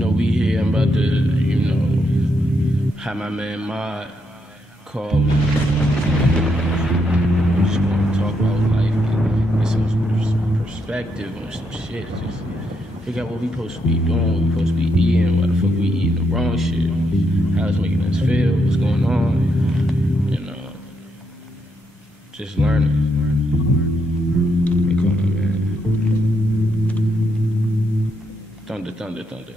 know, we here. I'm about to, you know, have my man Maud call me. I'm just gonna talk about life, get some perspective on some shit. Just figure out what we supposed to be doing, what we supposed to be eating, why the fuck we eating the wrong shit, how it's making us feel, what's going on, you know, just learning. They call him, man. Thunder, thunder, thunder.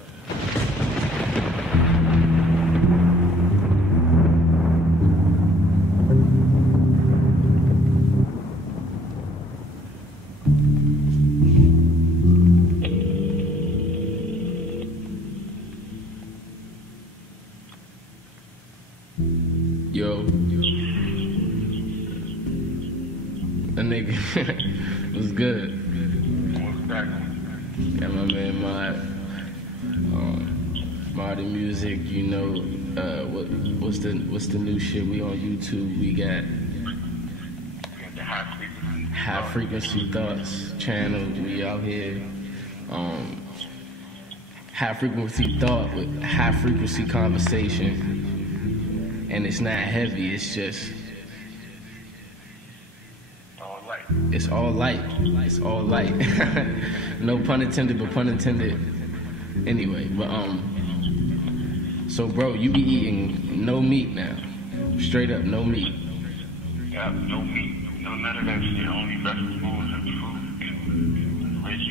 Yo, that nigga was good. Got my man Maud music, you know. What's the new shit? We on YouTube. We got the High Frequency Thoughts channel. We out here. High Frequency Thought with high frequency conversation. And it's not heavy, it's just all light. It's all light. It's all light. No pun intended, but pun intended. Anyway, but so bro, you be eating no meat now. Straight up no meat. Yeah, no meat. No none of that shit. Only vegetables and fruit. Rich.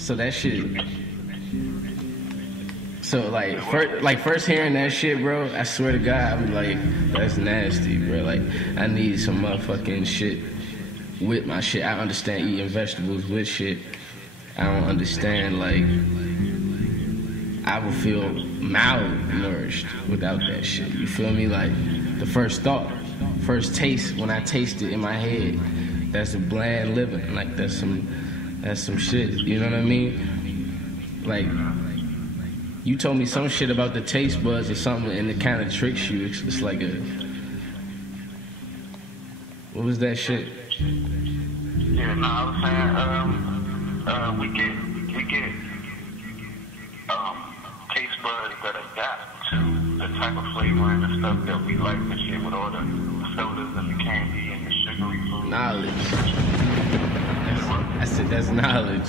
So that shit. So like first hearing that shit, bro, I swear to God, I be like, that's nasty, bro. Like, I need some motherfucking shit with my shit. I understand eating vegetables with shit. I don't understand, like, I would feel malnourished without that shit. You feel me? Like, the first thought, first taste, when I taste it in my head, that's a bland living. Like, that's some shit. You know what I mean? Like, you told me some shit about the taste buds or something, and it kind of tricks you. It's like a... What was that shit? Yeah, no, I was saying, we get taste buds that adapt to the type of flavoring and stuff that we like and shit with all the sodas and the candy and the sugary food. Knowledge. I said that's knowledge.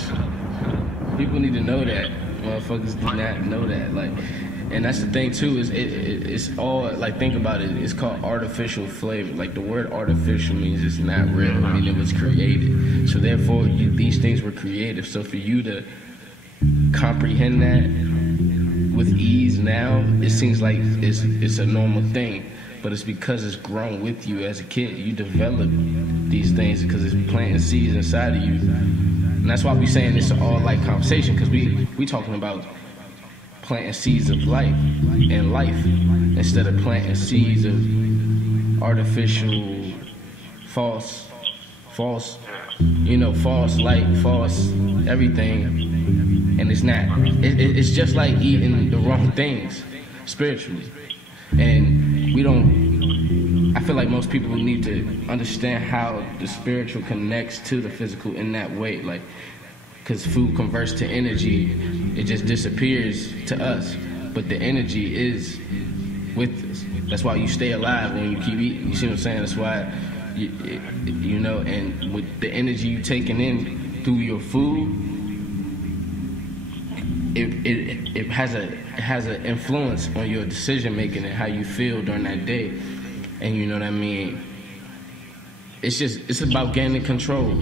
People need to know that. Motherfuckers do not know that, like, and that's the thing too. Is it's all like, think about it. It's called artificial flavor. Like, the word artificial means it's not real. I mean, it was created. So therefore, these things were creative. So for you to comprehend that with ease now, it seems like it's a normal thing. But it's because it's grown with you as a kid. You develop these things because it's planting seeds inside of you. And that's why we saying it's an all-light conversation, because we talking about planting seeds of life and life instead of planting seeds of artificial, false, you know, false light, false everything. And it's not. It's just like eating the wrong things spiritually. And we don't... I feel like most people need to understand how the spiritual connects to the physical in that way, like, because food converts to energy, it just disappears to us, but the energy is with us. That's why you stay alive when you keep eating. You see what I'm saying? That's why, you know, and with the energy you taking in through your food, it has an influence on your decision making and how you feel during that day. And you know what I mean? It's about gaining control,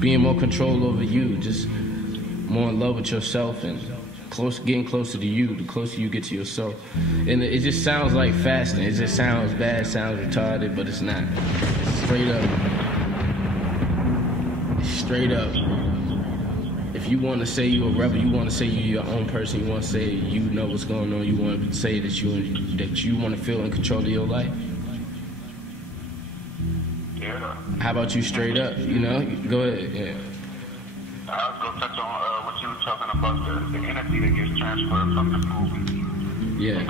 being more control over you, just more in love with yourself and getting closer to you, the closer you get to yourself. And it just sounds like fasting. It just sounds bad, sounds retarded, but it's not. It's straight up. If you want to say you're a rebel, you want to say you're your own person, you want to say you know what's going on, you want to say that you want to feel in control of your life. Yeah. How about you straight up, you know? Go ahead, yeah. I was going to touch on what you were talking about, the energy that gets transferred from the food. Yeah.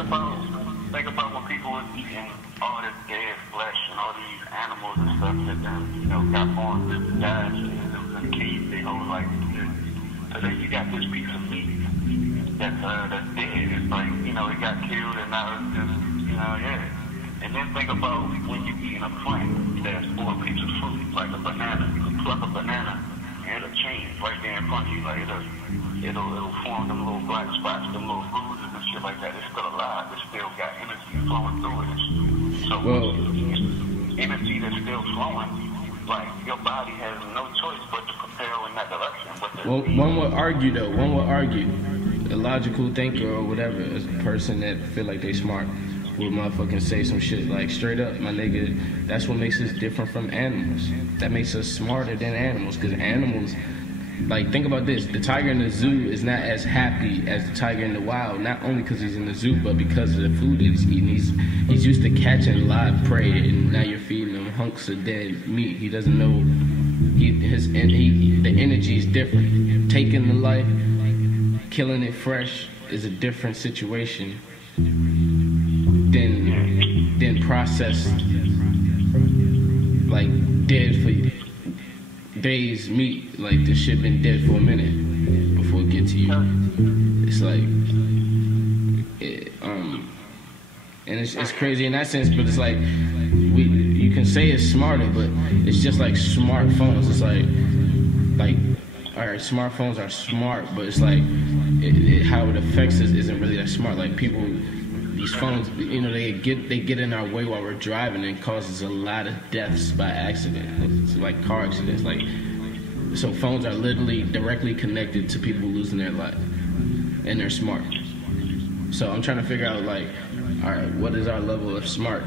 Think about when people were eating all this dead flesh and all these animals and stuff that then, you know, got born to die and Kiid their whole life to say you got this piece of meat that's dead. It's like, you know, it got killed and now it's just, you know, yeah. And then think about when you're eating a plant that's or a piece of fruit, like a banana. You can pluck a banana and it'll change right there in front of you. Like it'll form them little black spots, them little bruises and shit like that. It's still alive. It's still got energy flowing through it. So energy that's still flowing, like your body has no choice but to propel in that direction. Well, one would argue, a logical thinker or whatever, is a person that feel like they smart, will motherfucking say some shit like, straight up, my nigga, that's what makes us different from animals. That makes us smarter than animals, because animals, like, think about this, the tiger in the zoo is not as happy as the tiger in the wild, not only because he's in the zoo, but because of the food that he's eating. He's used to catching live prey, and now you're feeding him hunks of dead meat. He doesn't know, the energy is different. Taking the life, killing it fresh is a different situation than processed, like dead for days meat. Like this shit been dead for a minute before it get to you. It's like, and it's crazy in that sense. But it's like you can say it's smarter, but it's just like smartphones. It's like all right, smartphones are smart, but it's like how it affects us isn't really that smart. Like people, these phones, you know, they get in our way while we're driving and causes a lot of deaths by accident. It's like car accidents. Like, so phones are literally directly connected to people losing their life, and they're smart. So I'm trying to figure out, like, all right, what is our level of smart?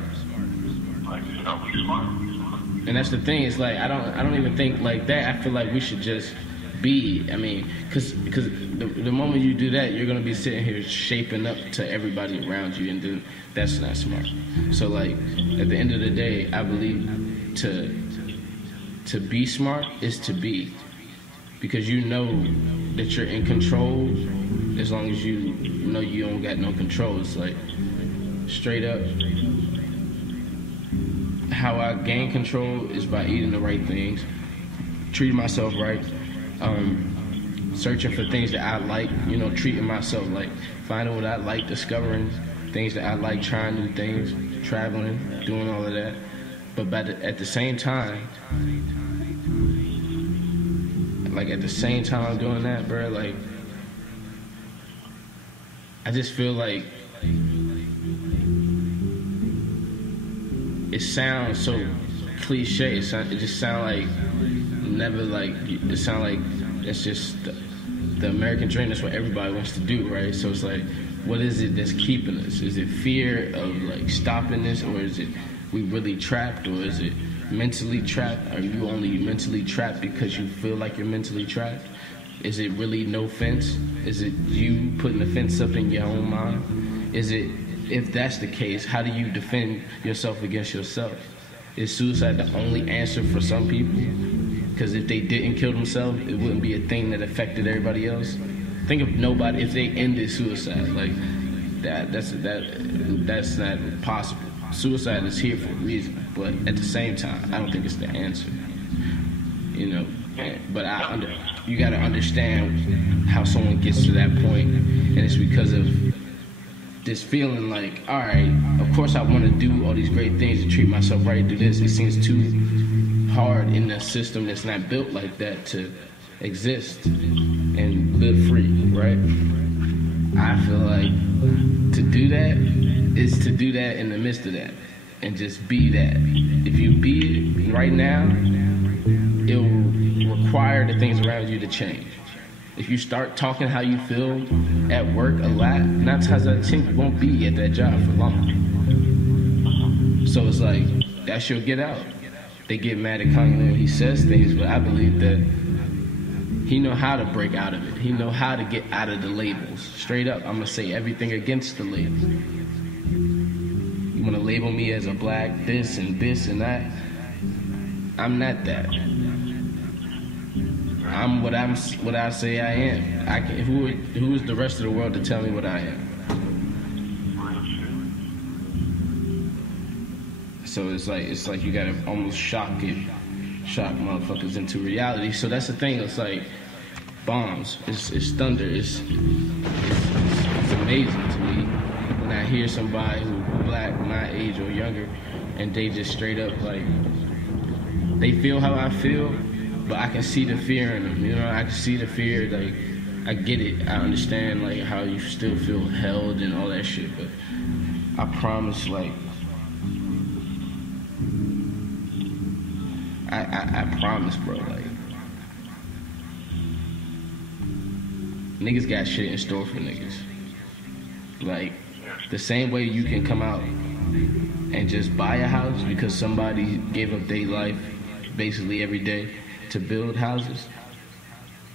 And that's the thing. It's like I don't even think like that. I feel like we should just be. I mean, because the moment you do that, you're gonna be sitting here shaping up to everybody around you, and then that's not smart. So like at the end of the day, I believe to be smart is to be, because you know that you're in control as long as you know you don't got no control. It's like straight up. How I gain control is by eating the right things, treating myself right, searching for things that I like, you know, treating myself, like finding what I like, discovering things that I like, trying new things, traveling, doing all of that. But at the same time, like at the same time doing that, bro, like I just feel like it sounds so cliche. It just sounds like never like it sounds like that's just the American dream. That's what everybody wants to do, right? So it's like, what is it that's keeping us? Is it fear of like stopping this, or is it we really trapped, or is it mentally trapped? Are you only mentally trapped because you feel like you're mentally trapped? Is it really no fence? Is it you putting the fence up in your own mind? Is it? If that's the case, how do you defend yourself against yourself? Is suicide the only answer for some people? Because if they didn't kill themselves, it wouldn't be a thing that affected everybody else. Think of nobody, if they ended suicide, like that's not possible. Suicide is here for a reason, but at the same time, I don't think it's the answer. You know, but you got to understand how someone gets to that point, and it's because of this feeling like, all right, of course I want to do all these great things and treat myself right, do this. It seems too hard in a system that's not built like that to exist and live free, right? I feel like to do that is to do that in the midst of that and just be that. If you be it right now, it will require the things around you to change. If you start talking how you feel at work a lot, 9 times out of 10 you won't be at that job for long. So it's like, that's your get out. They get mad at Kanye when he says things, but I believe that he know how to break out of it. He know how to get out of the labels. Straight up, I'm gonna say everything against the labels. You wanna label me as a black this and that? I'm not that. I'm what I say I am. Who is the rest of the world to tell me what I am? So it's like you gotta almost shock motherfuckers into reality. So that's the thing. It's like bombs. It's thunder. It's amazing to me when I hear somebody who's black, my age or younger, and they just straight up like they feel how I feel, but I can see the fear in them. You know, I can see the fear. Like I get it. I understand like how you still feel held and all that shit. But I promise, like I promise, bro. Like niggas got shit in store for niggas. Like the same way you can come out and just buy a house because somebody gave up their life basically every day to build houses.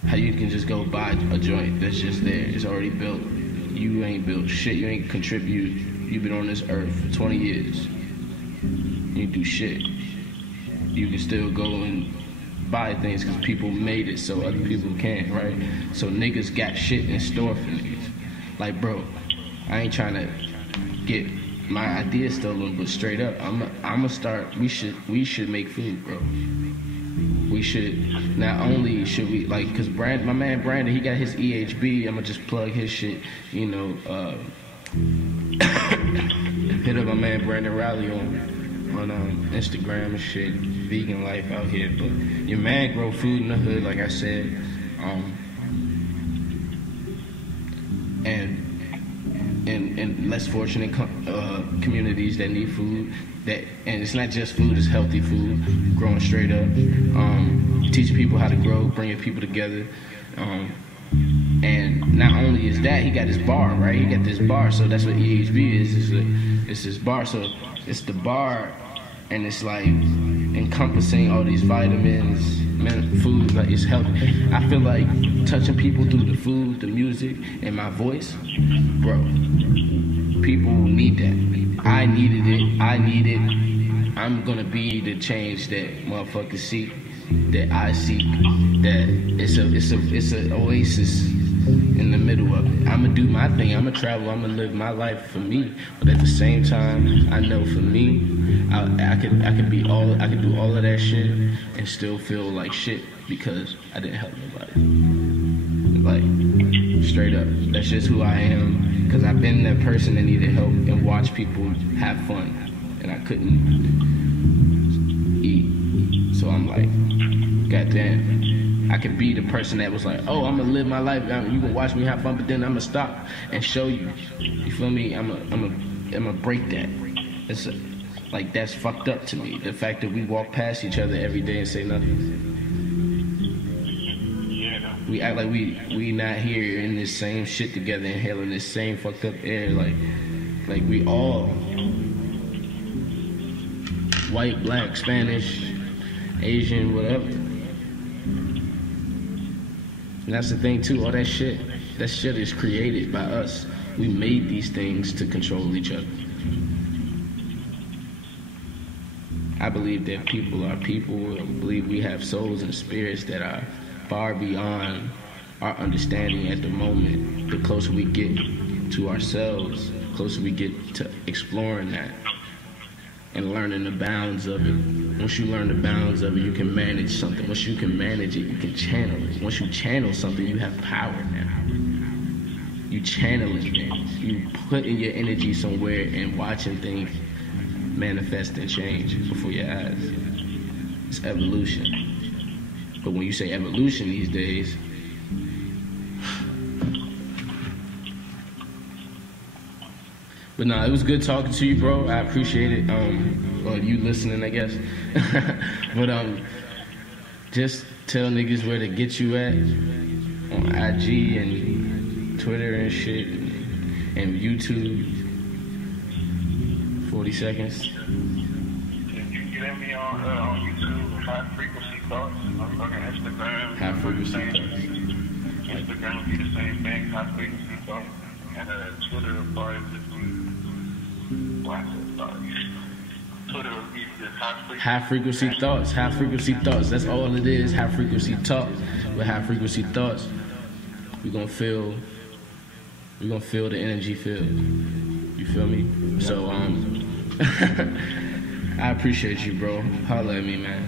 How you can just go buy a joint that's just there. It's already built. You ain't built shit. You ain't contribute. You've been on this earth for 20 years. You ain't do shit. You can still go and buy things because people made it so other people can't, right? So niggas got shit in store for niggas. Like, bro, I ain't trying to get my ideas stolen, but straight up, I'ma start. We should make food, bro. We should. Not only should we like, cause my man Brandon, he got his EHB. I'ma just plug his shit. You know, hit up my man Brandon Riley on Instagram and shit. Vegan life out here, but your man grow food in the hood, like I said, and less fortunate communities that need food. And it's not just food; it's healthy food, growing straight up. Teach people how to grow, bringing people together. And not only is that, he got his bar, right? He got this bar, so that's what EHB is. It's his bar, so it's the bar, and it's like encompassing all these vitamins, food, like it's healthy. I feel like touching people through the food, the music, and my voice, bro. People need that. I needed it. I need it. I'm gonna be the change that motherfuckers seek, that I seek. That it's a oasis in the middle of it. I'ma do my thing. I'ma travel. I'ma live my life for me. But at the same time, I know for me, I could do all of that shit and still feel like shit because I didn't help nobody. Like straight up, that's just who I am. Cause I've been that person that needed help and watched people have fun, and I couldn't eat. So I'm like, goddamn, I could be the person that was like, oh, I'm gonna live my life. You can watch me have fun, but then I'm gonna stop and show you. You feel me? I'm gonna break that. Like that's fucked up to me. The fact that we walk past each other every day and say nothing. We act like we not here in this same shit together, inhaling this same fucked up air. Like we all white, black, Spanish, Asian, whatever. And that's the thing too. All that shit is created by us. We made these things to control each other. I believe that people are people. I believe we have souls and spirits that are far beyond our understanding at the moment. The closer we get to ourselves, the closer we get to exploring that and learning the bounds of it. Once you learn the bounds of it, you can manage something. Once you can manage it, you can channel it. Once you channel something, you have power now. You channeling things. You putting your energy somewhere and watching things manifest and change before your eyes. It's evolution. But when you say evolution these days, but no, it was good talking to you, bro. I appreciate it. Well, you listening, I guess. But just tell niggas where to get you at on IG and Twitter and shit and YouTube. 40 seconds. You can get me on YouTube, High Frequency Thoughts. I'm fucking Instagram. High Frequency Thoughts. Instagram will be the same thing, High Frequency Thoughts. And Twitter will probably just Twitter will be just High Frequency Thoughts. High Frequency Thoughts. That's all it is. High Frequency Talk. With High Frequency Thoughts, we're gonna feel the energy field. You feel me? So I appreciate you, bro. Holla at me, man.